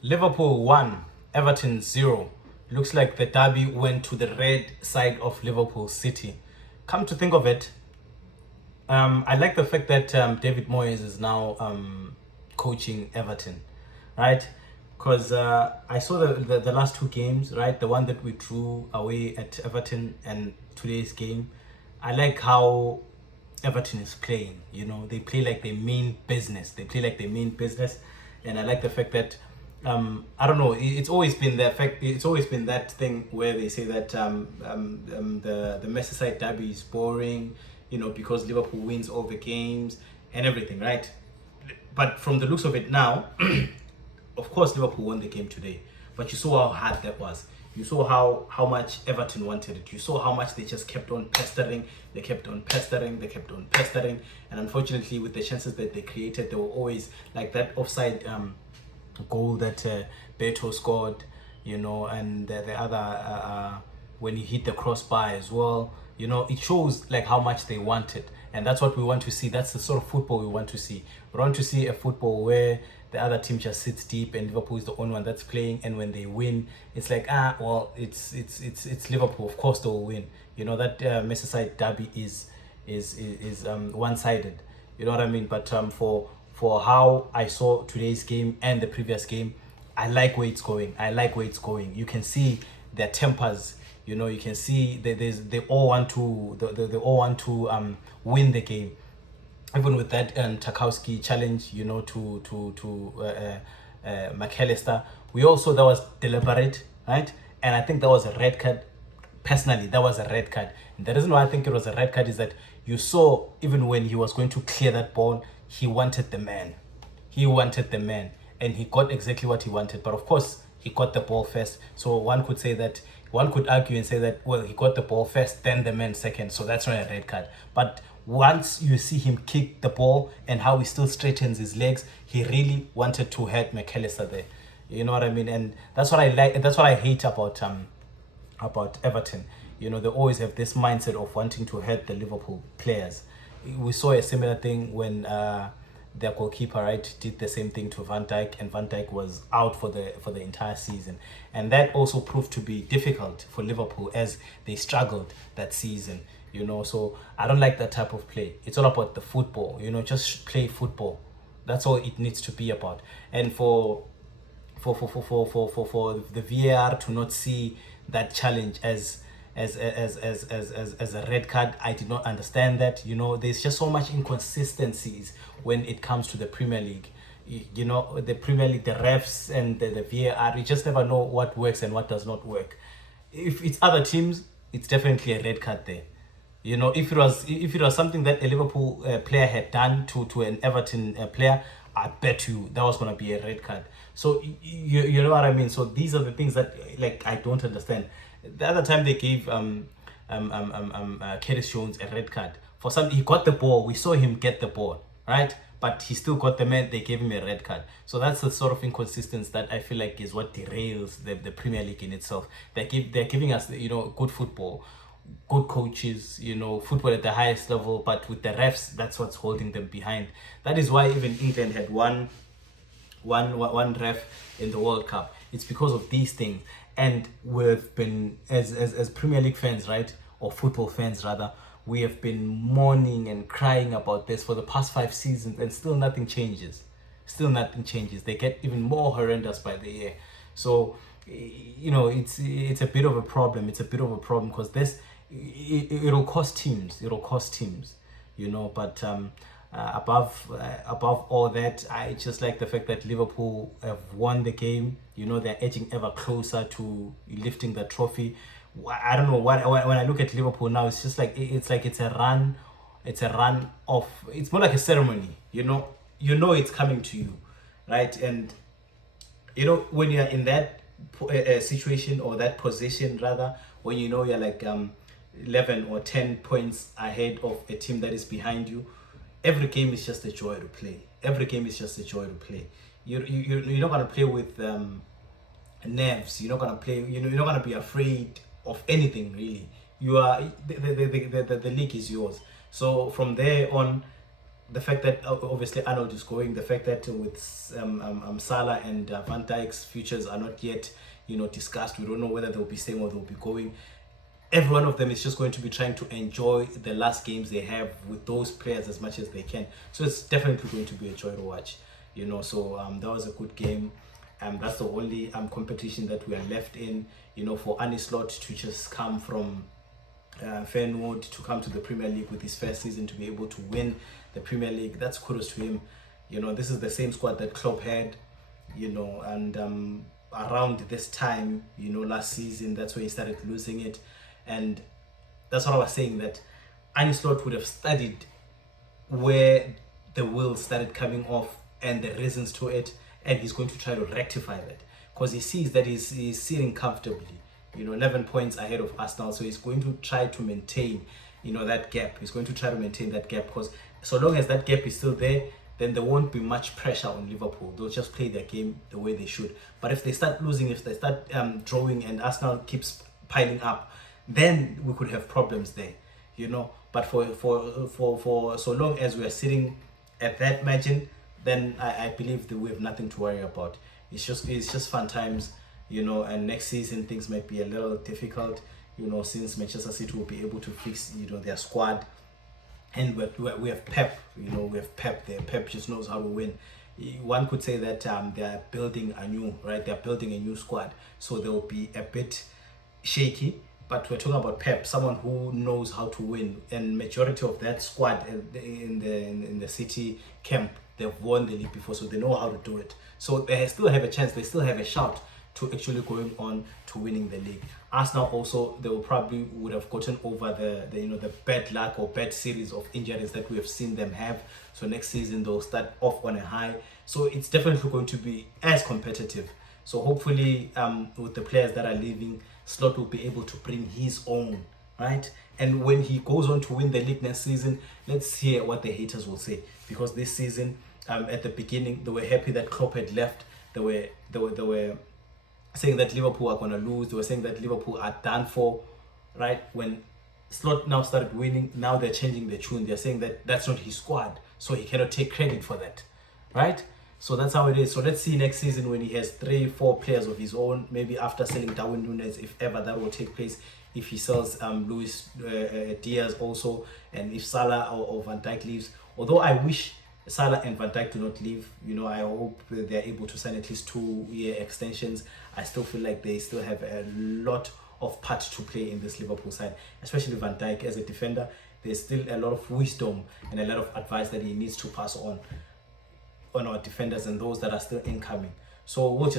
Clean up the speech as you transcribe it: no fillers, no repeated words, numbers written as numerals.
Liverpool 1, Everton 0. Looks like the derby went to the red side of Liverpool City. Come to think of it, I like the fact that David Moyes is now coaching Everton, right? Because I saw the last two games, right? The one that we drew away at Everton and today's game. I like how Everton is playing. They play like they mean business. They play like they mean business, and I like the fact that I don't know. It's always been the fact. It's always been that thing where they say that the Merseyside derby is boring, because Liverpool wins all the games and everything, right? But from the looks of it now, of course Liverpool won the game today, but you saw how hard that was. You saw how much Everton wanted it. You saw how much they just kept on pestering. They kept on pestering. They kept on pestering. And unfortunately, with the chances that they created, they were always like that offside goal that Beto scored, and the other when he hit the crossbar as well. It shows like how much they want it, and that's what we want to see. That's the sort of football we want to see. We want to see a football where the other team just sits deep and Liverpool is the only one that's playing, and when they win, it's like well, it's Liverpool, of course they will win. That Merseyside derby is one-sided. You know what I mean? But for how I saw today's game and the previous game, I like where it's going. I like where it's going. You can see their tempers. You can see that they all want to they all want to win the game. Even with that Tarkowski challenge, to McAllister, we also that was deliberate, right? And I think that was a red card. Personally, that was a red card. And the reason why I think it was a red card is that you saw even when he was going to clear that ball, he wanted the man. He wanted the man, and he got exactly what he wanted. But of course, he got the ball first. So one could argue and say that, well, he got the ball first, then the man second. So that's not a red card. But once you see him kick the ball and how he still straightens his legs, he really wanted to hurt McAllister there. You know what I mean? And that's what I like. That's what I hate about Everton. They always have this mindset of wanting to hurt the Liverpool players. We saw a similar thing when their goalkeeper, right, did the same thing to Van Dijk, and Van Dijk was out for the entire season, and that also proved to be difficult for Liverpool as they struggled that season. So I don't like that type of play. It's all about the football. Just play football. That's all it needs to be about. And for the VAR to not see that challenge as a red card, I did not understand that. There's just so much inconsistencies when it comes to the Premier League. The Premier League, the refs and the VAR, you just never know what works and what does not work. If it's other teams, it's definitely a red card there. If it was something that a Liverpool player had done to an Everton player, I bet you that was gonna be a red card. So you know what I mean. So these are the things that like I don't understand. The other time they gave Curtis Jones a red card for some. He got the ball. We saw him get the ball, right? But he still got the man. They gave him a red card. So that's the sort of inconsistency that I feel like is what derails the Premier League in itself. They're giving us good football, good coaches, football at the highest level, but with the refs, that's what's holding them behind. That is why even England had one ref in the World Cup. It's because of these things. And we've been, as Premier League fans, right, or football fans rather, we have been mourning and crying about this for the past 5 seasons, and still nothing changes. Still nothing changes. They get even more horrendous by the year. So it's a bit of a problem. It's a bit of a problem because it'll cost teams. It'll cost teams. But above all that, I just like the fact that Liverpool have won the game. They're edging ever closer to lifting the trophy. I don't know what, when I look at Liverpool now, it's just like it's a run. It's a run of. It's more like a ceremony. It's coming to you, right? And when you're in that situation, or that position rather, when you're like 11 or 10 points ahead of a team that is behind you, every game is just a joy to play. Every game is just a joy to play. You're not gonna play with nerves. You're not gonna play. You're not gonna be afraid of anything really. You are the league is yours. So from there on, the fact that obviously Arnold is going, the fact that with Salah and Van Dijk's futures are not yet, discussed. We don't know whether they'll be staying or they'll be going. Every one of them is just going to be trying to enjoy the last games they have with those players as much as they can. So it's definitely going to be a joy to watch. So that was a good game. That's the only competition that we are left in. For Arne Slot to just come from Feyenoord to come to the Premier League with his first season, to be able to win the Premier League, that's kudos to him. This is the same squad that Klopp had, and around this time, last season, that's where he started losing it. And that's what I was saying, that Arne Slot would have studied where the wheels started coming off and the reasons to it, and he's going to try to rectify that, because he sees that he's sitting comfortably, 11 points ahead of Arsenal. So he's going to try to maintain, that gap. He's going to try to maintain that gap, because so long as that gap is still there, then there won't be much pressure on Liverpool. They'll just play their game the way they should. But if they start losing, if they start drawing, and Arsenal keeps piling up, then we could have problems there, But for so long as we are sitting at that margin, then I believe that we have nothing to worry about. It's just fun times, and next season things might be a little difficult, since Manchester City will be able to fix, their squad. And we have Pep, we have Pep there. Pep just knows how to win. One could say that they're building anew, right? They're building a new squad, so they'll be a bit shaky. But we're talking about Pep, someone who knows how to win, and majority of that squad in the City camp, they've won the league before, so they know how to do it. So they still have a chance, they still have a shout to actually going on to winning the league. Arsenal also, they would have gotten over the bad luck or bad series of injuries that we have seen them have. So next season they'll start off on a high. So it's definitely going to be as competitive. So hopefully with the players that are leaving, Slot will be able to bring his own, right? And when he goes on to win the league next season, let's hear what the haters will say. Because this season, at the beginning, they were happy that Klopp had left. They were saying that Liverpool are going to lose. They were saying that Liverpool are done for, right? When Slot now started winning, now they're changing the tune. They're saying that that's not his squad, so he cannot take credit for that, right? So that's how it is. So let's see next season when he has 3-4 players of his own, maybe after selling Darwin Núñez, if ever that will take place, if he sells Luis Diaz also, and if Salah or Van Dijk leaves. Although I wish Salah and Van Dijk do not leave, I hope they're able to sign at least 2-year extensions. I still feel like they still have a lot of part to play in this Liverpool side, especially Van Dijk as a defender. There's still a lot of wisdom and a lot of advice that he needs to pass on our defenders and those that are still incoming. So we'll just